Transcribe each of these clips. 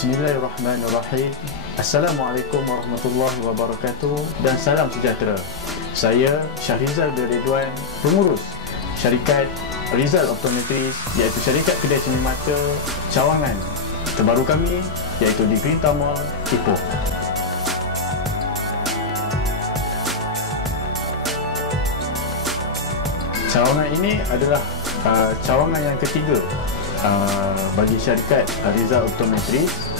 Bismillahirrahmanirrahim. Assalamualaikum warahmatullahi wabarakatuh dan salam sejahtera. Saya Syahrizal bin Ridwan, pengurus syarikat Rizal Optometris, iaitu syarikat kedai cermin mata cawangan terbaru kami, iaitu di Green Tamal, Ipoh. Cawangan ini adalah cawangan yang ketiga bagi syarikat Rizal Optometris,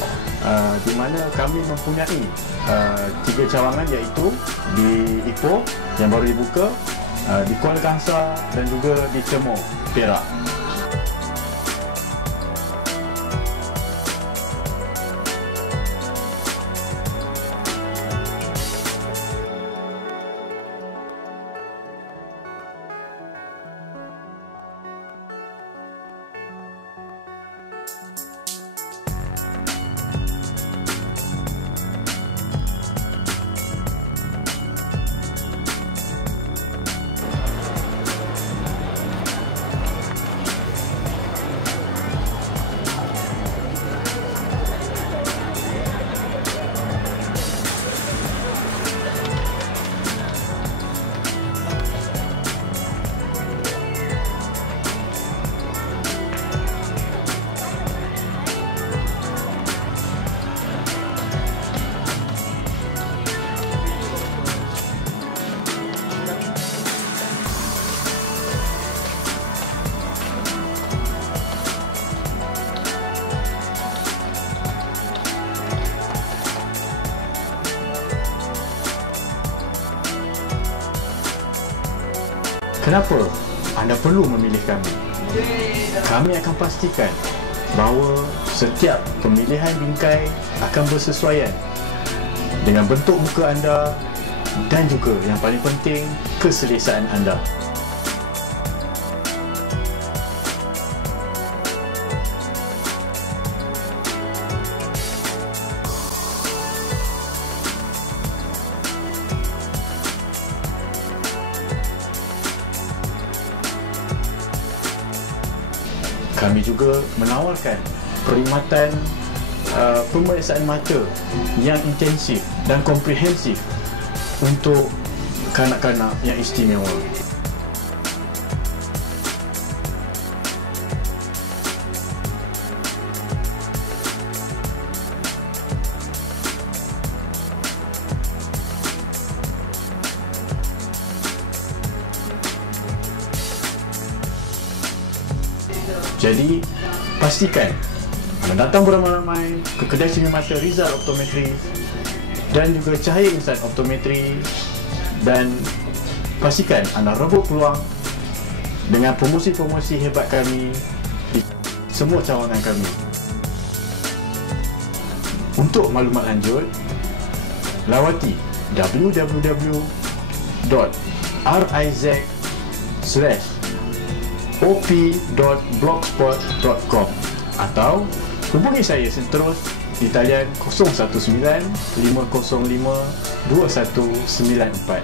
di mana kami mempunyai 3 cawangan, iaitu di Ipoh yang baru dibuka, di Kuala Kangsar dan juga di Timur, Perak. Kenapa anda perlu memilih kami? Kami akan pastikan bahawa setiap pemilihan bingkai akan bersesuaian dengan bentuk muka anda dan juga yang paling penting, keselesaan anda. Kami juga menawarkan perkhidmatan pemeriksaan mata yang intensif dan komprehensif untuk kanak-kanak yang istimewa. Jadi, pastikan anda datang beramai-ramai ke kedai cermin mata Rizal Optometris dan juga Cahaya Insan Optometri, dan pastikan anda rebut peluang dengan promosi-promosi hebat kami di semua cawangan kami. Untuk maklumat lanjut, lawati www.riz/op.blogspot.com atau hubungi saya terus di talian 019 505 2194.